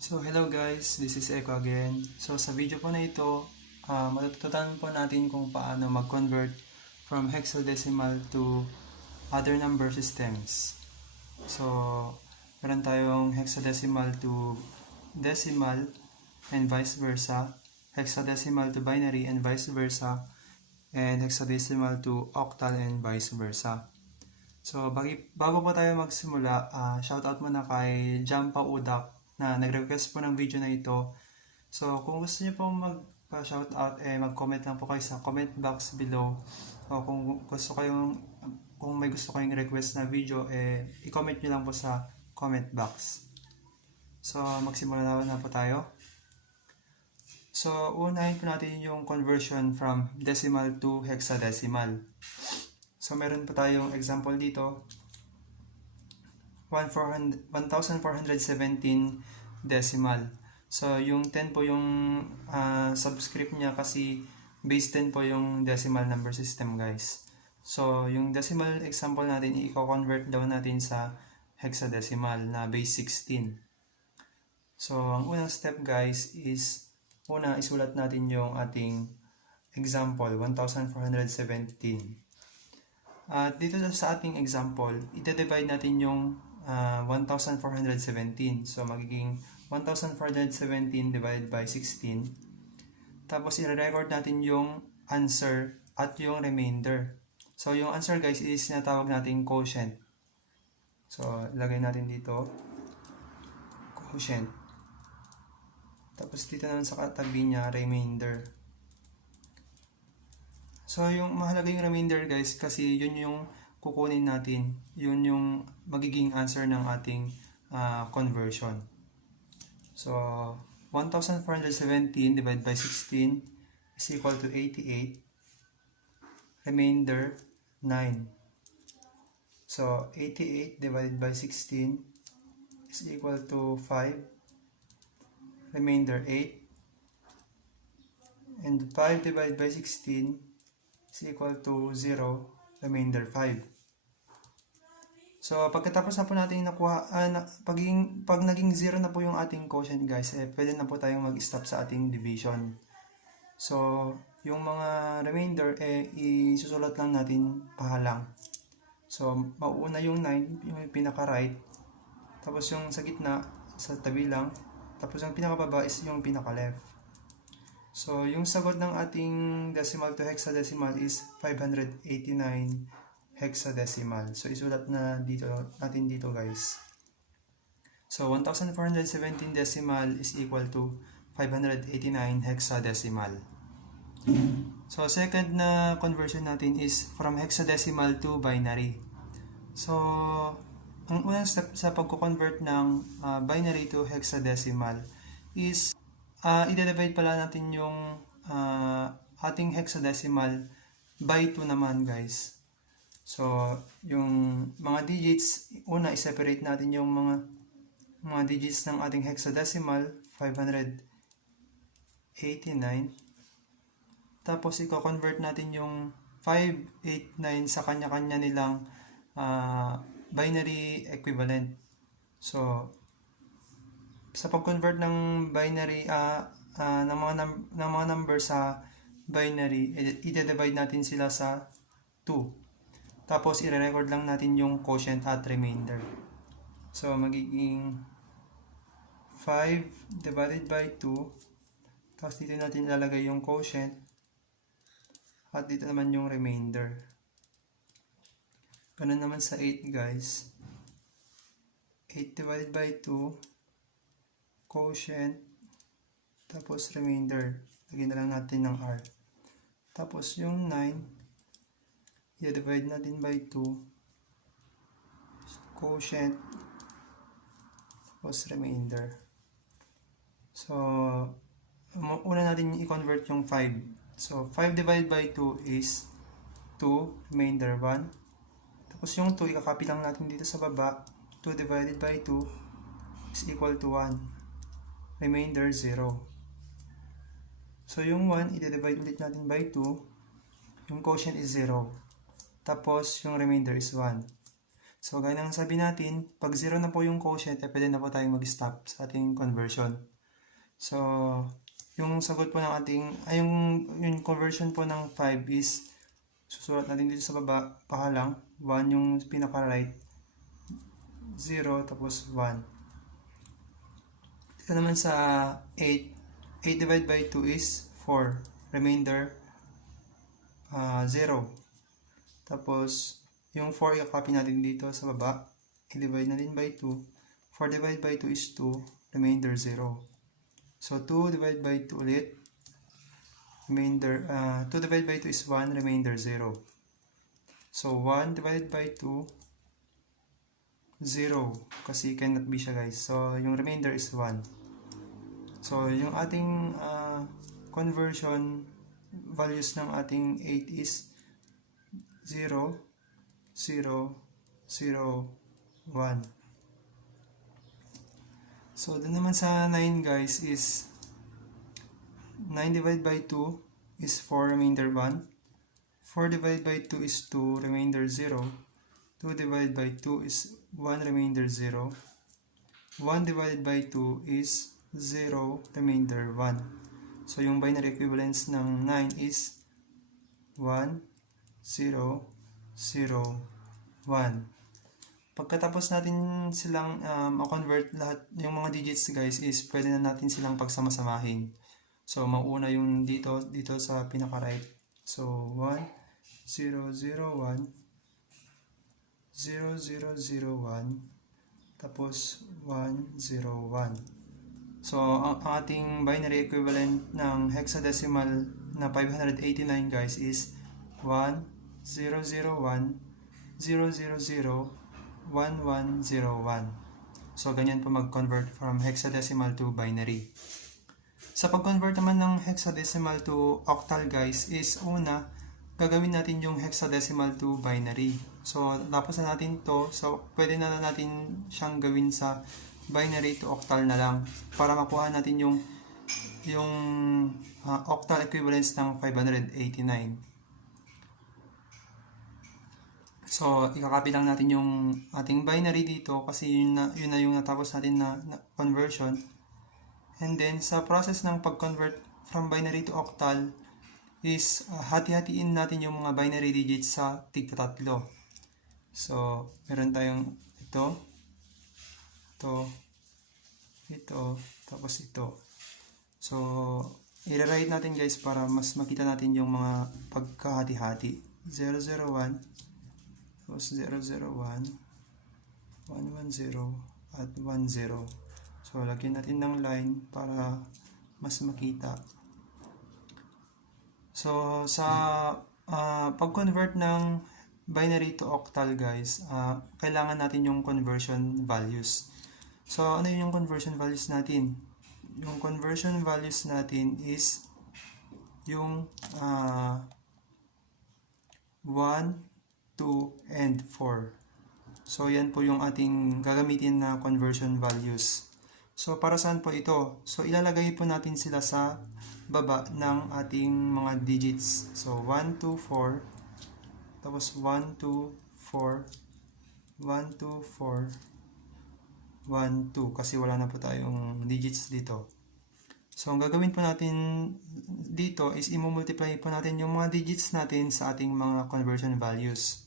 So hello guys, this is Eko again. So sa video po na ito, matututunan po natin kung paano mag-convert from hexadecimal to other number systems. So meron tayong hexadecimal to decimal and vice versa, hexadecimal to binary and vice versa, and hexadecimal to octal and vice versa. So bago po tayo magsimula, shoutout muna kay Jampa Udak na nag-request po ng video na ito. So kung gusto niyo pong magpa-shoutout, mag-comment lang po kayo sa comment box below. O kung may gusto kayong request na video, i-comment niyo lang po sa comment box. So magsimula na po tayo. So unahin po natin yung conversion from decimal to hexadecimal. So meron po tayong example dito. 1417 decimal. So yung 10 po yung subscript niya kasi base 10 po yung decimal number system, guys. So yung decimal example natin, i-convert daw natin sa hexadecimal na base 16. So ang unang step, guys, is isulat natin yung ating example 1417. At dito sa ating example, i-divide natin yung 1417. So magiging 1417 divided by 16. Tapos i-record natin yung answer at yung remainder. So yung answer, guys, is sinatawag natin quotient. So lagay natin dito quotient. Tapos dito naman sa katabi niya remainder. So yung mahalaga yung remainder, guys, kasi yun yung kukunin natin. Yun yung magiging answer ng ating conversion. So 1417 divided by 16 is equal to 88. Remainder 9. So 88 divided by 16 is equal to 5. Remainder 8. And 5 divided by 16 is equal to 0, remainder 5. So pagkatapos na po natin nakuha, pag naging 0 na po yung ating quotient, guys, pwede na po tayong mag-stop sa ating division. So yung mga remainder, isusulat lang natin pahalang. So mauuna yung 9, yung pinaka-right, tapos yung sa gitna, sa tabi lang, tapos yung pinaka-baba is yung pinaka-left. So, yung sagot ng ating decimal to hexadecimal is 589 hexadecimal. So, isulat na natin dito, guys. So, 1417 decimal is equal to 589 hexadecimal. So, second na conversion natin is from hexadecimal to binary. So, ang unang step sa pagko-convert ng binary to hexadecimal is i-divide pala natin yung ating hexadecimal by 2 naman, guys. So, yung mga digits, una i-separate natin yung mga digits ng ating hexadecimal, 589. Tapos i-convert natin yung 589 sa kanya-kanya nilang binary equivalent. So, sa pag-convert ng binary ng mga number sa binary, i-divide natin sila sa 2. Tapos i-record lang natin yung quotient at remainder. So magiging 5 divided by 2. Tapos dito natin ilalagay yung quotient at dito naman yung remainder. Ganun naman sa 8, guys. 8 divided by 2, quotient, tapos remainder, lagyan na lang natin ng R. Tapos yung 9, i-divide natin by 2, quotient, tapos remainder. So una natin i-convert yung 5. So 5 divided by 2 is 2, remainder 1. Tapos yung 2, ikakopy lang natin dito sa baba. 2 divided by 2 is equal to 1. Remainder 0. So yung 1, i-divide ulit natin by 2. Yung quotient is 0. Tapos yung remainder is 1. So, gaya ng sabi natin, pag 0 na po yung quotient, pwede na po tayong mag-stop sa ating conversion. So, yung sagot po ng ating, yung conversion po ng 5 is, susulat natin dito sa baba, pakalang, 1 yung pinaka-right, 0, tapos 1. Ito naman sa 8, 8 divided by 2 is 4, remainder, 0. Tapos, yung 4 i-copy natin dito sa baba, i-divide natin by 2, 4 divided by 2 is 2, remainder 0. So, 2 divided by 2 ulit, remainder, 2 divided by 2 is 1, remainder 0. So, 1 divided by 2, 0, kasi cannot be siya guys. So, yung remainder is 1. So, yung ating conversion values ng ating 8 is 0, 0, 0, 1. So, dun naman sa 9 guys is 9 divided by 2 is 4, remainder 1. 4 divided by 2 is 2, remainder 0. 2 divided by 2 is 1, remainder 0. 1 divided by 2 is 0, remainder 1. So, yung binary equivalence ng 9 is 1, 0, 0, 1. Pagkatapos natin silang ma-convert lahat yung mga digits guys is pwede na natin silang pagsama-samahin. So, mauuna yung dito sa pinaka-right. So, 1, 0, 0, 1, 0, 0, 0, 1, tapos 1, 0, 1. So, ang ating binary equivalent ng hexadecimal na 589 guys is 1, 0, 0, 1, 0, 0, 0, 1, 1, 0, 1. So, ganyan po mag-convert from hexadecimal to binary. Sa pag-convert naman ng hexadecimal to octal guys is una, gagawin natin yung hexadecimal to binary. So, tapos na natin to. So, pwede na natin siyang gawin sa binary to octal na lang para makuha natin yung octal equivalence ng 589. So, ikakopy lang natin yung ating binary dito kasi yun na yung natapos natin na conversion. And then, sa process ng pag-convert from binary to octal is hati-hatiin natin yung mga binary digits sa tig-tatlo. So, meron tayong ito, tapos ito. So, i-write natin guys para mas makita natin yung mga pagkahati-hati. 001, tapos 001, 110, at 10. So, lagyan natin ng line para mas makita. So, sa pag-convert ng binary to octal guys, kailangan natin yung conversion values. So, ano yung conversion values natin? Yung conversion values natin is yung 1, 2, and 4. So, yan po yung ating gagamitin na conversion values. So, para saan po ito? So, ilalagay po natin sila sa baba ng ating mga digits. So, 1, 2, 4. Tapos, 1, 2, 4. 1, 2, 4. 1, 2. Kasi wala na po tayong digits dito. So, ang gagawin po natin dito is i-multiply po natin yung mga digits natin sa ating mga conversion values.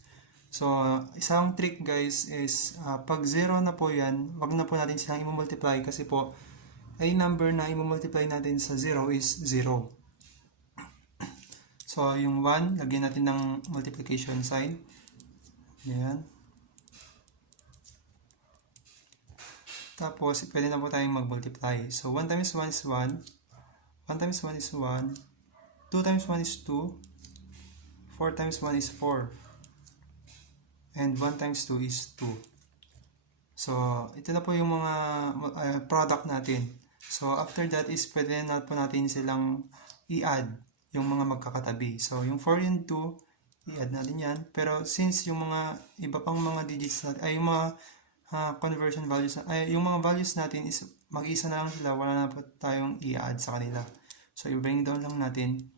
So, isang trick guys is pag 0 na po yan, wag na po natin silang i-multiply kasi po ay number na i-multiply natin sa 0 is 0. So, yung 1, lagyan natin ng multiplication sign. Ayan. Tapos, pwede na po tayong mag-multiply. So, 1 times 1 is 1. 1 times 1 is 1. 2 times 1 is 2. 4 times 1 is 4. And 1 times 2 is 2. So, ito na po yung mga product natin. So, after that is pwede na po natin silang i-add yung mga magkakatabi. So, yung 4 and 2, i-add natin yan. Pero since yung mga iba pang mga digits natin, ay yung mga conversion values, yung mga values natin is mag-isa na lang sila, wala na po tayong i-add sa kanila. So, i-bring down lang natin.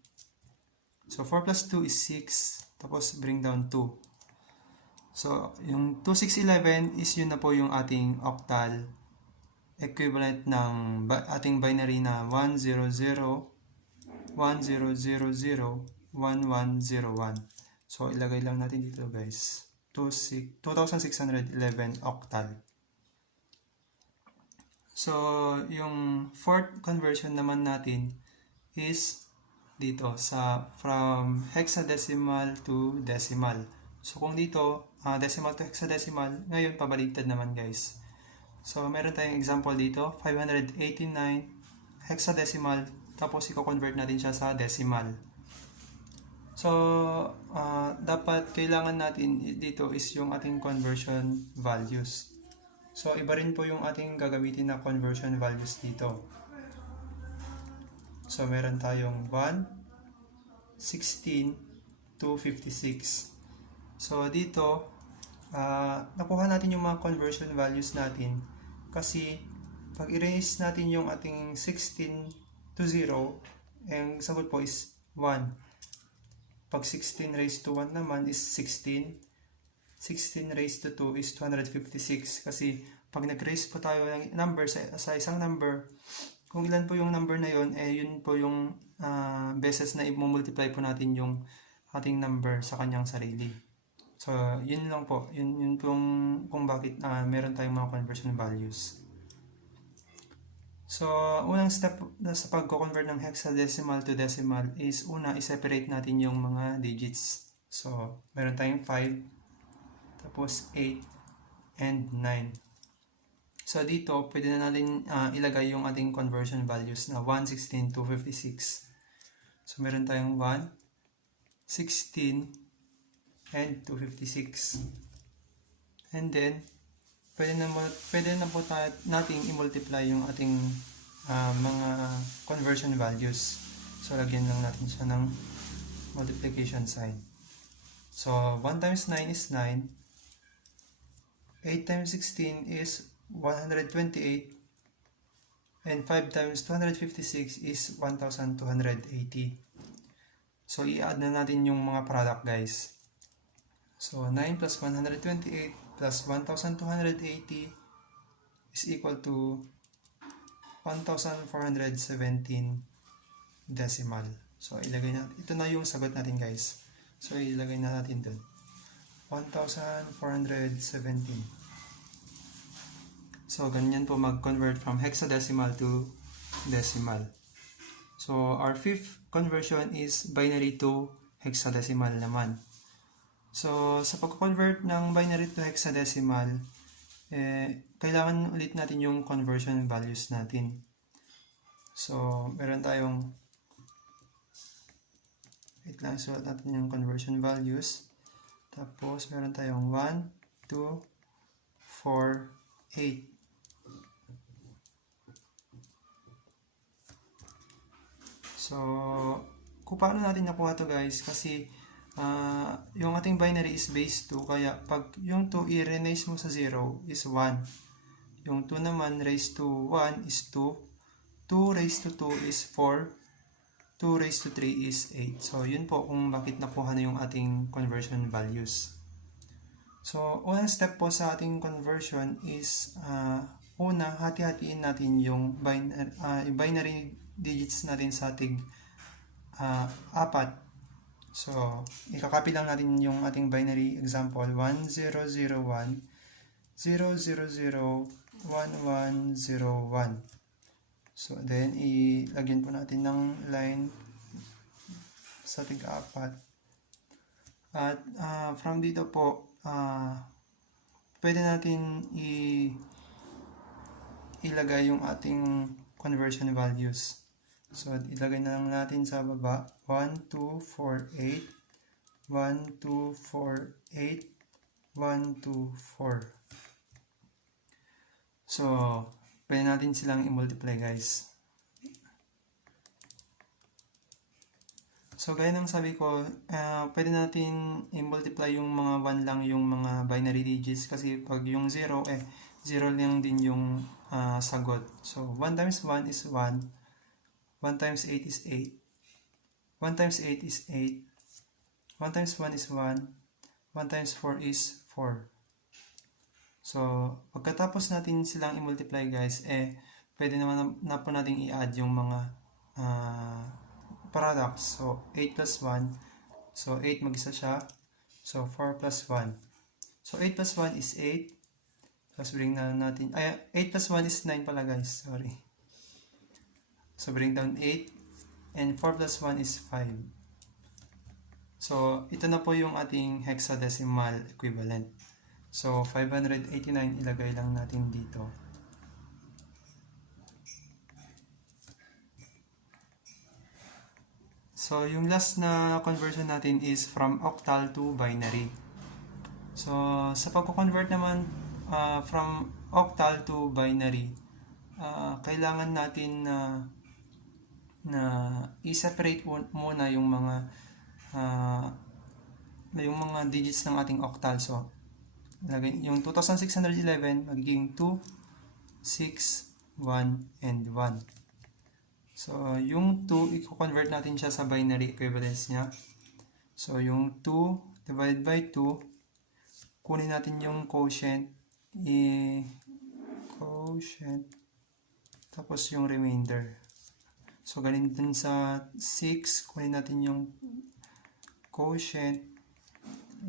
So, 4 plus 2 is 6. Tapos, bring down 2. So, yung 2611 is yun na po yung ating octal equivalent ng ating binary na 10011001101. So, ilagay lang natin dito guys. 2611 octal. So, yung fourth conversion naman natin is dito sa from hexadecimal to decimal. So, kung dito, decimal to hexadecimal, ngayon pabaligtad naman guys. So, meron tayong example dito, 589 hexadecimal, tapos i-convert natin siya sa decimal. So, dapat kailangan natin dito is yung ating conversion values. So, iba rin po yung ating gagamitin na conversion values dito. So, meron tayong 1, 16, to 56. So, dito, nakuha natin yung mga conversion values natin kasi pag erase natin yung ating 16 to 0, ang sagot po is 1. Pag 16 raised to 1 naman is 16. 16 raised to 2 is 256 kasi pag nag-raise po tayo ng number sa isang number, kung ilan po yung number na yon, yun po yung beses na i-multiply po natin yung ating number sa kanyang sarili. So, yun lang po. Yun po kung bakit meron tayong mga conversion values. So, unang step sa pagko-convert ng hexadecimal to decimal is i-separate natin yung mga digits. So, meron tayong 5, tapos 8, and 9. So, dito, pwede na natin ilagay yung ating conversion values na 1, 16, 2, 56. So, meron tayong 1, 16, and 256. And then, pwede na po nating i-multiply yung ating mga conversion values. So, lagyan lang natin siya ng multiplication sign. So, 1 times 9 is 9. 8 times 16 is 128. And 5 times 256 is 1,280. So, i-add na natin yung mga product guys. So, 9 plus 128 plus 1,280 is equal to 1,417 decimal. So, ilagay natin. Ito na yung sagot natin guys. So, ilagay na natin dun. 1,417. So, ganyan po mag-convert from hexadecimal to decimal. So, our fifth conversion is binary to hexadecimal naman. So, sa pag-convert ng binary to hexadecimal, kailangan ulit natin yung conversion values natin. So, meron tayong, wait lang, sulat natin yung conversion values. Tapos, meron tayong 1, 2, 4, 8. So, kung paano natin nakuha to guys, kasi yung ating binary is base 2, kaya pag yung 2 i-renaise mo sa 0 is 1. Yung 2 naman raised to 1 is 2. 2 raised to 2 is 4. 2 raised to 3 is 8. So, yun po kung bakit nakuha na yung ating conversion values. So, unang step po sa ating conversion is una, hati-hatiin natin yung binary digits natin sa ating 4. So, ikakopy lang natin yung ating binary example, 1001, 000, 1101. So, then, ilagyan po natin ng line sa ating 4. At from dito po, pwede natin ilagay yung ating conversion values. So, ilagay na lang natin sa baba, 1248, 1248, 124. So, pwede natin silang i-multiply guys. So, gaya ng sabi ko, pwede natin i-multiply yung mga 1 lang yung mga binary digits kasi pag yung 0, 0 lang din yung sagot. So, 1 times 1 is 1. 1 times 8 is 8. 1 times 8 is 8. 1 times 1 is 1. 1 times 4 is 4. So, pagkatapos natin silang i-multiply guys, pwede naman na po natin i-add yung mga products. So, 8 plus 1. So, 8 mag-isa siya. So, 4 plus 1. So, 8 plus 1 is 8. Tapos, bring down natin. 8 plus 1 is 9 pala guys. Sorry. So, bring down 8. And 4 plus 1 is 5. So, ito na po yung ating hexadecimal equivalent. So, 589 ilagay lang natin dito. So, yung last na conversion natin is from octal to binary. So, sa pagko-convert naman from octal to binary, kailangan natin na i-separate muna yung mga digits ng ating octal. So, yung 2611 magiging 2, 6, 1, and 1. So, yung 2, i-convert natin siya sa binary equivalence niya. So, yung 2 divided by 2, kunin natin yung quotient, tapos yung remainder. So, ganun din sa 6, kunin natin yung quotient,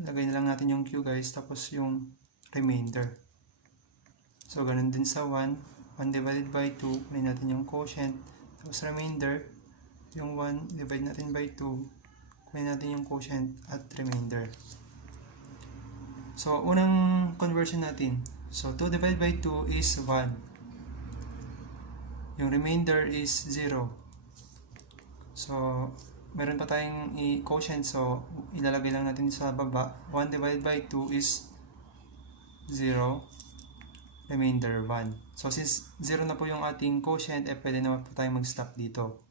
lagay na lang natin yung Q guys, tapos yung remainder. So, ganun din sa 1 divided by 2, kunin natin yung quotient, tapos remainder, yung 1 divide natin by 2, kunin natin yung quotient at remainder. So, unang conversion natin. So, 2 divided by 2 is 1. Yung remainder is 0. So, meron pa tayong quotient, so ilalagay lang natin sa baba. 1 divided by 2 is 0, remainder 1. So since 0 na po yung ating quotient, pwede naman po tayong mag-stop dito.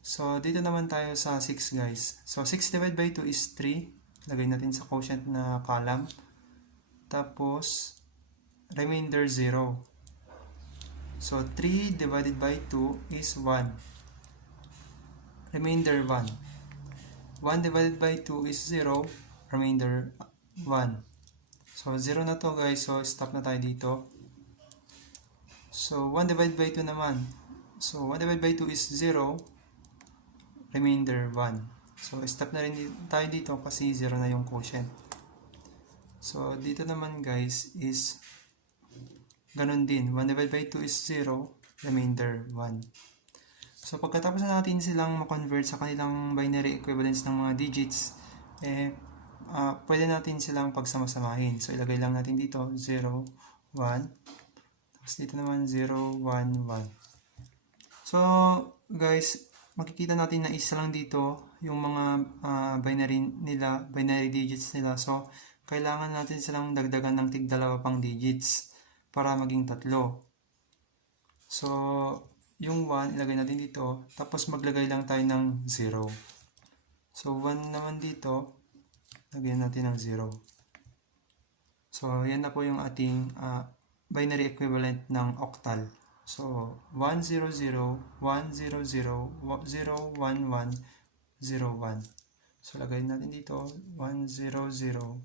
So dito naman tayo sa 6 guys. So 6 divided by 2 is 3. Lagay natin sa quotient na column. Tapos remainder 0. So 3 divided by 2 is 1. Remainder 1. 1 divided by 2 is 0. Remainder 1. So, 0 na to guys. So, stop na tayo dito. So, 1 divided by 2 naman. So, 1 divided by 2 is 0. Remainder 1. So, stop na rin tayo dito kasi 0 na yung quotient. So, dito naman guys is ganun din. 1 divided by 2 is 0. Remainder 1. So, pagkatapos na natin silang ma-convert sa kanilang binary equivalence ng mga digits, pwede natin silang pagsama-samahin. So, ilagay lang natin dito 0, 1. Tapos dito naman 0, 1, 1. So, guys, makikita natin na isa lang dito yung mga binary digits nila. So, kailangan natin silang dagdagan ng tig-2 pang digits para maging 3. So, yung 1, ilagay natin dito. Tapos maglagay lang tayo ng 0. So, 1 naman dito, lagyan natin ng 0. So, yan na po yung ating binary equivalent ng octal. So, 1, 0, 0, 1, 0, 0, 0, 1, 1, 0, 1. So, lagay natin dito, 1, 0, 0,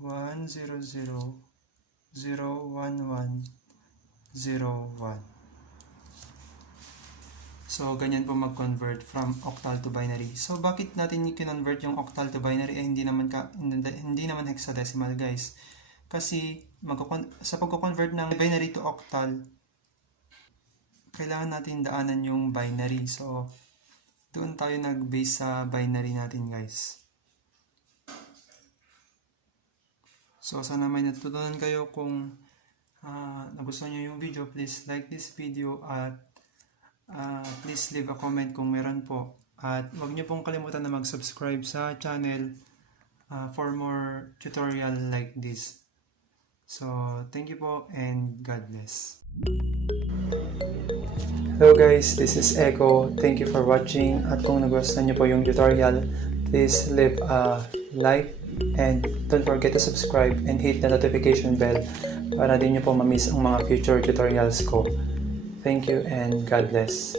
1, 0, 0, 0, 1, 1, 0, 1. So, ganyan po mag-convert from octal to binary. So, bakit natin i-convert yung octal to binary? Hindi naman hexadecimal, guys. Kasi, sa pagko-convert ng binary to octal, kailangan natin daanan yung binary. So, doon tayo nag-base sa binary natin, guys. So, sana may natutunan kayo. Kung nagustuhan nyo yung video, please like this video at please leave a comment kung meron po. At huwag niyo pong kalimutan na mag-subscribe sa channel for more tutorial like this. So, thank you po and God bless. Hello guys, this is Echo. Thank you for watching. At kung nagustuhan niyo po yung tutorial, please leave a like and don't forget to subscribe and hit the notification bell para din niyo po ma-miss ang mga future tutorials ko. Thank you and God bless.